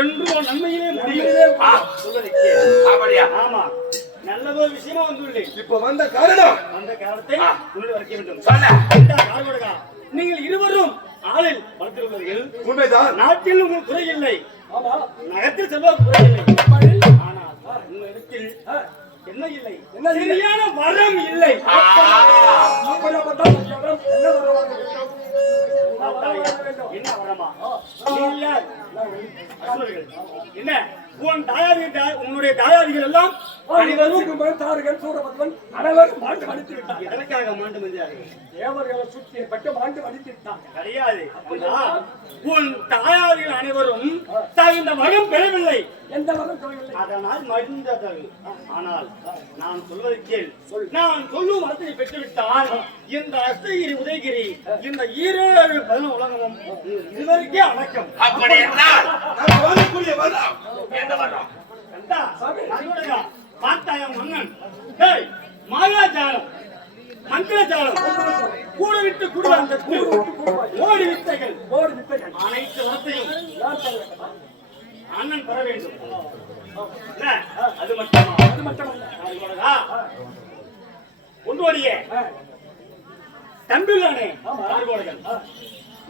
என்றும் நன்மையிலே முடியவே சொல்வதற்கு அப்படியா? ஆமா, நல்லதொரு விஷயமா வந்துள்ளேன். இப்ப வந்த காரணம், அந்த காரணத்தை உள்ள வைக்க வேண்டும். சொல்ல. நீங்கள் இருவரும் ஆளில் வளர்த்துள்ளவர்கள் உண்மைதான். நாட்டில் உங்களுக்கு குறை இல்லை. ஆமா, நகத்தில் செல்வ குறை இல்லை. ஆனால் உங்களிடத்தில் என்ன இல்லை? என்ன சரியான வரம் இல்லை. என்ன வரமா? என்ன உன் தாயாதிகள், உன்னுடைய தாயாதிகள் எல்லாம் அனைவரும் தார்கள் சூரபத்மன் அனைவரும் மாண்டு மடித்து விட்டார். எதற்காக மாண்டு மடித்தார்கள்? தேவர்களை சுற்றி பட்டு மாண்டு மடித்து விட்டார். கிடையாது, உன் தாயாதிகள் அனைவரும் தகுந்த வரம் பெறவில்லை. எந்த வரம் பெறவில்லை, அதனால் மடிந்தார்கள். ஆனால் நான் சொல்வதை கேள். நான் சொல்லும் வரத்தை பெற்றுவிட்டால் இந்த அஸ்தகிரி உதயகிரி இந்த 7 உலகமும் இதுவரைக்கே அடக்கம். அப்படி என்றால் வரக்கூடிய வரம் எந்த வரம்? பார்த்தாயம் மன்னன் மாயாஜாலம் மந்திரஜாலம் கூட விட்டு கூட அந்த ஓடி வித்தைகள் அனைத்து வரத்தையும் அண்ணன் பெற வேண்டும். அது மட்டுமல்ல, உன்னுடைய தம்பிலானே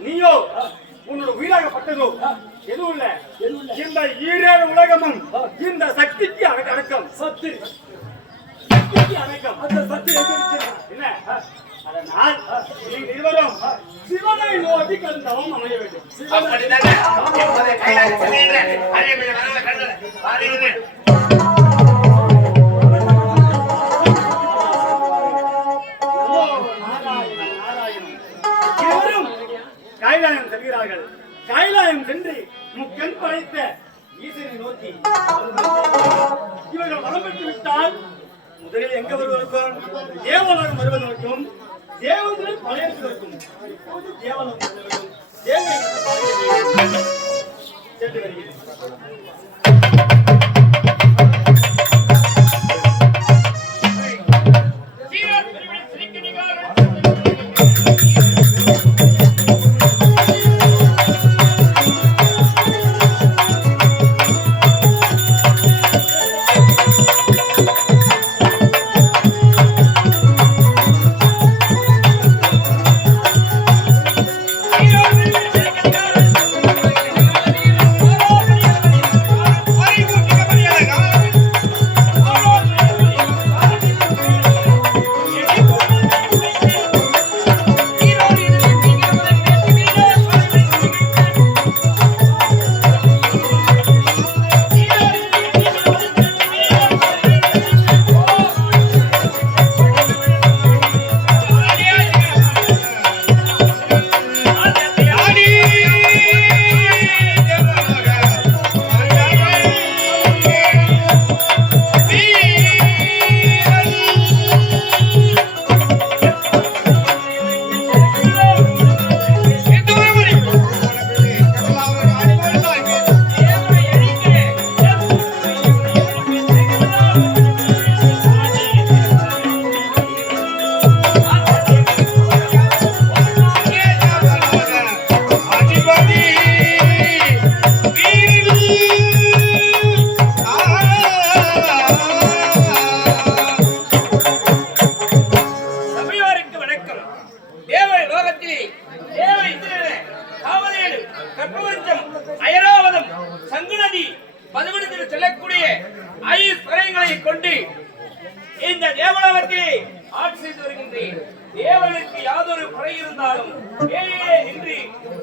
நீயோ உன்னோட உயிராகப்பட்டதோ எதுவும் இல்ல. இந்த 7 உலகமும் இந்த சக்திக்கு அடக்கம். சக்திக்கு அடக்கம். அந்த சக்தி என்ன? அதனால் நீங்கள் இருவரும் சிவனை நோக்கி கந்தவம் அமைய வேண்டும். கைலாயம் செல்கிறார்கள். கைலாயம் சென்று முக்கண் படைத்த ஈசனை நோக்கி இவர்கள் வளம் பெற்று விட்டால் முதலில் எங்க வருவதற்கும் தேவலோகம் வருவதற்கும் தேவர்கள் பழையதற்கும் இப்போது தேவலோகம் வருவதற்கும் சென்று வருகிறேன்.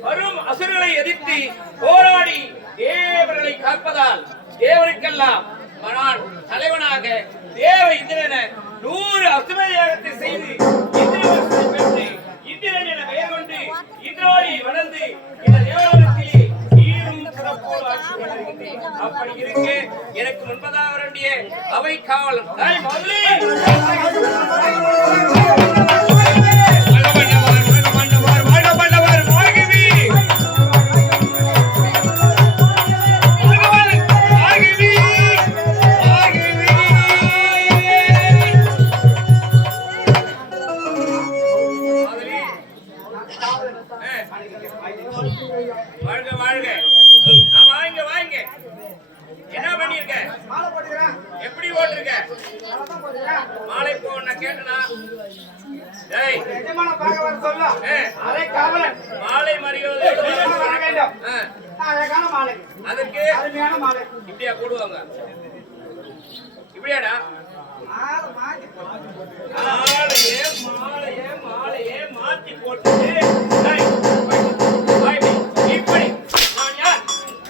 வரும் அசுரர்களை எதிர்த்து போராடி தேவர்களை காப்பதால் தேவருக்கெல்லாம் ஆனால் தலைவனாக தேவ இந்திரன 100 அசுமதியாகத்தை செய்து இந்திரவர்களை பெற்று இந்திரன் என பெயர் கொண்டு இந்திராணி வளர்ந்து இந்த தேவலோகத்திலே ஈரும் சிறப்போடு ஆட்சி கொண்டிருக்கின்றேன். அப்படி இருக்க எனக்கு முன்பதாக வேண்டிய அவை காவலன் வாழ்க வாழ்க. வாங்க வாங்க. எஜமான பார்க்க வர சொல்ல ஆ. அரை காவலன் மாலை மரியாதை வர வேண்டும். ஆ. அழகான மாலை, அதுக்கு அருமையான மாலை. இப்படியா போடுவாங்க இப்படியாடா மாலை மாத்தி போடு. மாலையே மாத்தி போட்டு டேய், வாய் வை. இப்படி நான் யார்?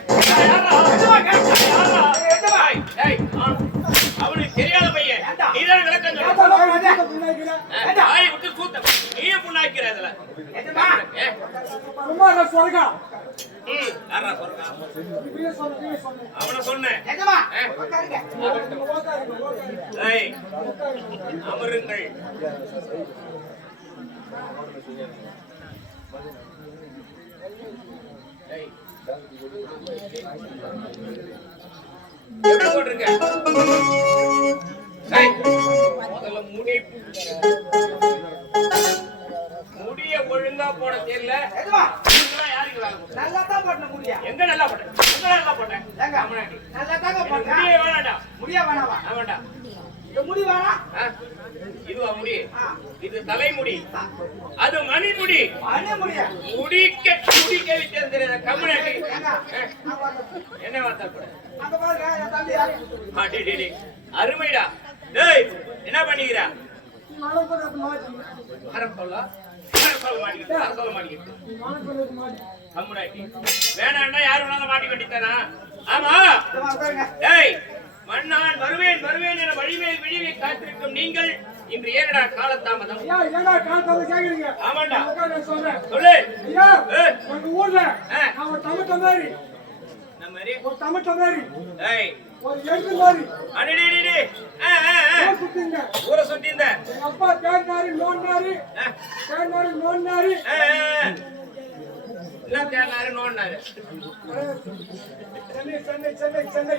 நான் யாரா? நான் யாரா? டேய், டேய், அவனுக்கு தெரியாத பையன் நீதான் விளக்கம் சொல்லு. வாயை விட்டு சூத்த நீயே புண்ணாக்கிற அதுல எஜமா, ஏ, குமார சொல்றா யாரா சொல்றா? அவனை சொன்னேன் எஜமா, ஏ, உட்காருங்க. டேய், அமருங்கள். டேய். எப்படி போட்டிருக்க? டேய், முதல்ல முடிய ஒழுங்கா போட தெரியல. எஜமா, நீங்களாம் யாருக்கு வேலை கொடுத்தது? நல்லா தான் போட்ட முடியா? எங்க நல்லா போட்டேன்? எங்க நல்லா போட்டேன்? ஏங்க, ஆமாடி. நல்லா தாங்க போட்டேன். முடியே வேணாடா. முடியா வேணாவா? ஆமாடா. இது முடி வேணா? ஆ? இதுவா முடி? ஆ. இது தலைமுடி. அது மணிமுடி. அண்ணே முடியா? முடிக்க வித்தியாசம் தெரியாத கம்முனாடி. ஏங்க, நான் வரேன். என்ன வார்த்தை கூட? அங்க பாருங்க, என் தம்பி. டேய், டேய். அருமைடா. டேய், என்ன பண்ணிக்கிற? அரப்போலா? அரப்போல மாட்டிக்கிட்டு, அரப்போல மாட்டிக்கிட்டு. கம்முனாடி. வேணாம்னா யாரு வேணாலும் மாட்டி கட்டித்தானா? ஆமா. எஜமா, உட்காருங்க. டேய், மன்னான் வருவேன் என வழிமேல் விழிவை காத்திருக்கும் நீங்கள் இன்று ஏனடா காலதாமதம்? ஆமாண்டா. சொல்லு. ஏய், நம்ம மாதிரி. டேய், அடடே. ஊரை சுத்தி இந்த என்ன தேனாரு நோண்டாரு. சென்னை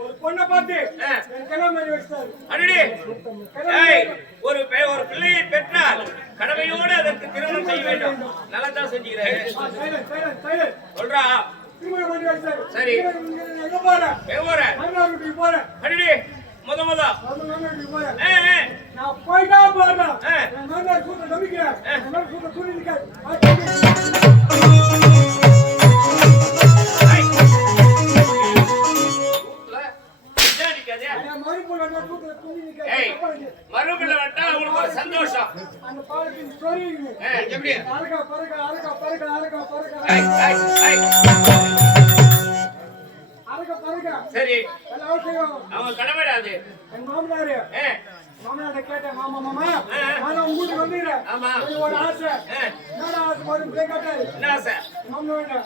ஒரு பொண்ணை பார்த்து கிளம்பி வச்சிட்டாரு. அடடே. டேய், ஒரு பிள்ளையை பெற்றால் கடமையோடு அதற்கு திருமணம் செய்ய வேண்டும். நல்லா தான் செஞ்சுக்கிறேன். சொல்றா. திருமணம் பண்ணி வச்சிட்டாரு. சரி. எங்க போற? எங்க போற? மன்னார்குடி போறேன். அடடே. முத மன்னார்குடி போறேன். ஏய், நான் போயிட்டா போறேன். ஏய். மன்னார் கூட்ட நம்பிக்கிறேன். மன்னார் கூட்ட கூடி நிக்காது. ஏய், மறுபடியும் வந்தா உங்களுக்கு ஒரு சந்தோஷம். அந்த பாலத்தின் ஸ்டோரி இருக்கு. எப்படி? அரகா பரகா. ஏய், ஏய், ஏய். அரகா பரகா. சரி, எல்லாம் செய்வோம். அவன் கடமைடா அது. என் மாமனாரு ஏ, மாமனார்ட்ட கேட்டேன். மாமா நான் உங்க வீட்டுக்கு வந்துக்கிறேன். ஆமா. எனக்கு ஒரு ஆசை. என்னடா ஆசை வரும் கேட்டாரு. என்ன ஆசை? மாமனாரு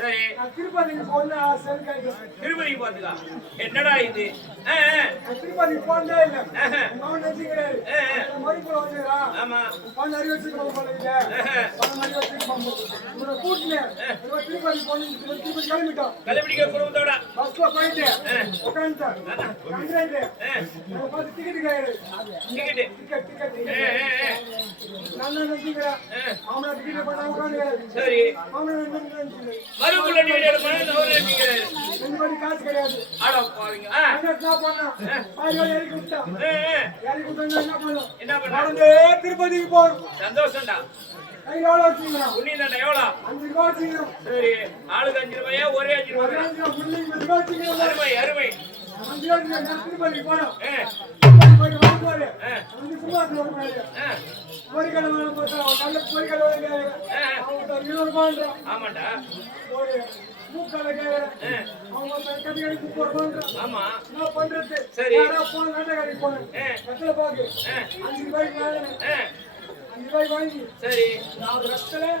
சரி, நான் திருப்பதிக்கு போகணும் ஆசைன்னு கேட்டேன். திருப்பதி பாத்துக்கா. என்னடா இது? நான் திருப்பதிக்கு போனதே இல்லை. மாமன் நினைச்சுக்கிறாரு. மறுப்புல வந்துக்கிறா. ஆமா. பணம் அறிவு வச்சுக்கணும் போல இல்லை. பணம் அறிவு வச்சுக்கணும். உங்களை கூட்டினேன். திருப்பதி போகணும். திருப்பதி கிளம்பிட்டோம். கண்டுபிடிக்க குடும்பத்தோட பஸ்ல போயிட்டு உட்காந்துட்டேன். பார்த்து டிக்கெட் கேட்கறது. டிக்கெட். டிக்கெட் நான் நினைச்சுக்கிறேன். மாமனார் டிக்கெட் பண்ண உட்காந்துக்கிறாரு. சரி, மாமனார் நினைச்சுக்கிறேன். மறுபுள்ள டிக்கெட் எடுக்கணும். அவர் நினைக்கிறாரு. ரெண்டு காசு கிடையாது. ஆட போவீங்க. என்ன பண்ணலாம்? பாய்கள் இறக்கி விட்டான். இறக்கி விட்டா என்ன பண்ணலாம்? என்ன பண்ண? நடந்தே திருப்பதிக்கு போறோம். சந்தோஷம்டா. கையில் எவ்வளோ வச்சுக்கிறோம்? உன்னிதாண்டா எவ்வளோ? 5 ரூபா வச்சுக்கிறோம். சரி, ஆளுக்கு 5 ரூபாயா? ஒரே 5 ரூபாயா? 5 ரூபா வச்சுக்கிறோம். அருமை. 5 ரூபா திருப்பதிக்கு போனோம். ஆ, போயிட்டு வந்து ஆ, சும்மா இருக்க ஆ, பொறிக்கடை வேலை பார்த்தா நல்ல பொறிக்கடை வேலை அவங்க 20 ரூபான்றான். ஆமாண்டா. ஒரு மூக்கடை கேட்கறேன். அவங்க கட்டி கட்டி 30 ரூபான்றான். ஆமா. என்ன பண்றது? சரி. போன நல்ல கடைக்கு போனேன். வெத்தலை பாக்கு 5 ரூபாய்க்கு வாங்கினேன். 5 ரூபாய்க்கு வாங்கி சரி, 4 ரத்தலை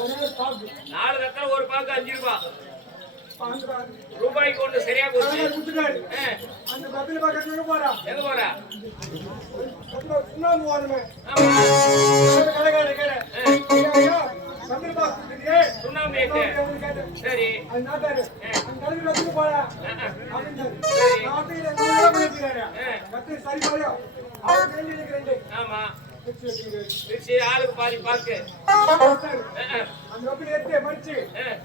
ஒரே பாக்கு 4 ரத்தம் ஒரு பாக்கு 5 ரூபாய். 5 ரூபாய்க்கு ஒன்று சரியா போச்சு. குத்துக்காரு. அந்த வெத்தலை பாக்கு எங்க போறா? எங்க போற? சுண்ணாம்பு வாங்கணும். ஆமா. கடைக்கார கேட்டேன். வெத்தலை பாக்கு குத்துக்கிட்டே சுண்ணாம்பு ஏத்து. சரி. அது நாட்டாரு. அந்த கடைக்கு வச்சுட்டு போறா அப்படின்றாரு. சரி. நாட்டில நல்லா பேசுறாரு. வெத்தலை சரி போயா? அவர் கேள்வி இருக்கிறேன். ஆமா. பிரிச்சு ஆளுக்கு பாதி பாக்கு. அந்த வெத்தலை எடுத்து மடிச்சு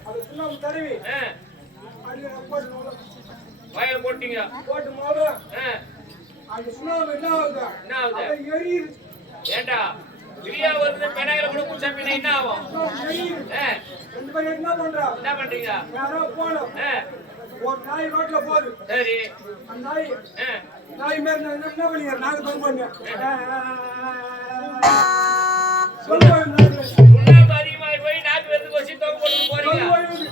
அதை சுண்ணாம்பு தடவி வயல் போட்டீங்க. போட்டு முதல்ல அந்த சுண்ணாம்பு என்ன ஆகுது? என்ன ஆகுது? அதை எரியுது. ஏண்டா பிரியா வருது பெனாயில கூட குடிச்சா பின்ன என்ன ஆகும்? ரெண்டு பேரும் என்ன பண்றா? என்ன பண்றீங்க? யாரோ போனோம். ஒரு நாய் ரோட்ல போகுது. சரி. அந்த நாய் மேல நான் என்ன பண்ணிக்கிறேன்? நாங்க தொங்க பண்ணேன். அதிகமாயி போய் நாக்கு வெந்து போச்சு தொங்க போட்டு போறீங்க.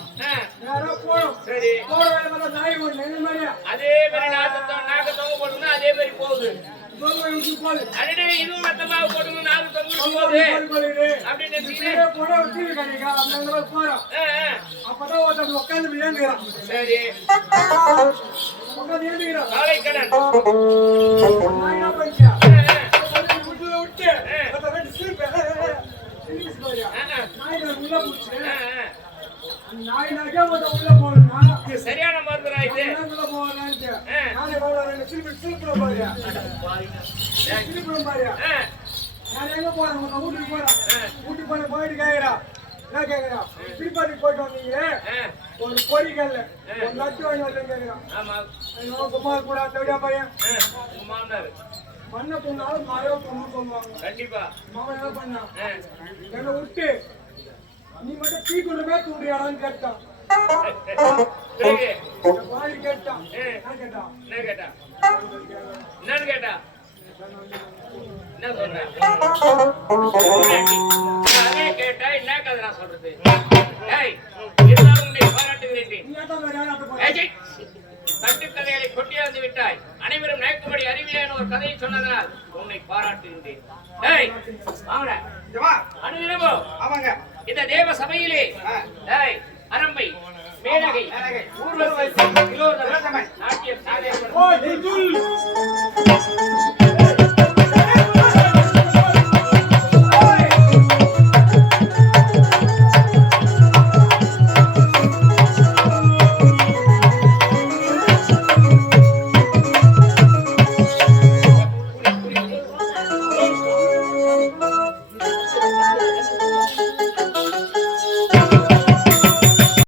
யாரோ போனோம். சரி. போற வேலை நாய் ஒண்ணு என்ன மாதிரியா? அதே மாதிரி நாக்கு தொங்க போட்டுனா அதே மாதிரி போகுது. அடடே இதுவும் மத்தமாக போட்டு நாக்கு தொங்க போகுது அப்படின்னு நினைச்சீங்க. போனா டிவி கடைக்கா அங்க போறோம். அப்பதான் ஒருத்தர் உட்கார்ந்து ஏந்துறான். சரி. உட்கார்ந்து ஏந்துறான். காலை கடன். நான் என்ன பண்ணியா? விட்டு அத ரெண்டு சிரிப்பு சிரிப்பு நாய் உள்ள போச்சு. நாய் நாக்கே உள்ள போறேன்னா சரியான மருந்துடா இது. உள்ள போறானே. நானே போற ரெண்டு சிரிப்பு சிரிப்பு பாரியா. சிரிப்பு பாரியா. நான் எங்க போறேன்? உங்க வீட்டுக்கு போறேன். வீட்டுக்கு போயிட்டு கேக்குறா. என்ன கேக்குறா? திருப்பதி போயிட்டு வந்தீங்க. ஒரு பொரிக்கல்ல ஒரு லட்டு வாங்கி வந்து கேக்குறா. ஆமா. என்னோட குமார் கூட தேடியா பையன். உங்க மாமனார் மண்ணை தூண்டாலும் மழையோ தூண்டு சொல்லுவாங்க. கண்டிப்பா. மாமன் என்ன பண்ணா? என்னை விட்டு நீ மட்டும் தீக்குள்ளமே தூண்டியாடான்னு கேட்டான். வாடி கேட்டான். என்ன கேட்டான்? என்ன கேட்டா? என்னன்னு கேட்டா? என்ன சொல்ற? அதே கேட்டா என்ன கதை நான் சொல்றது? ஏய், இருந்தாலும் உன்னை பாராட்டுகிறேன். நீ ஏன் வேலையாட்ட போற? ஏய், கட்டு கதைகளை கொட்டியாந்து விட்டாய். அனைவரும் நாயக்கும்படி அறிவியலான ஒரு கதையை சொன்னதனால் உன்னை பாராட்டுகின்றேன். ஏய், வாங்கடா. அனுதினமோ ஆமாங்க. இந்த தேவ சபையிலே ஏய், அரம்பை, மேனகை, ஊர்வசி, வினோதம், நாட்டியம், சாதனை ஓ,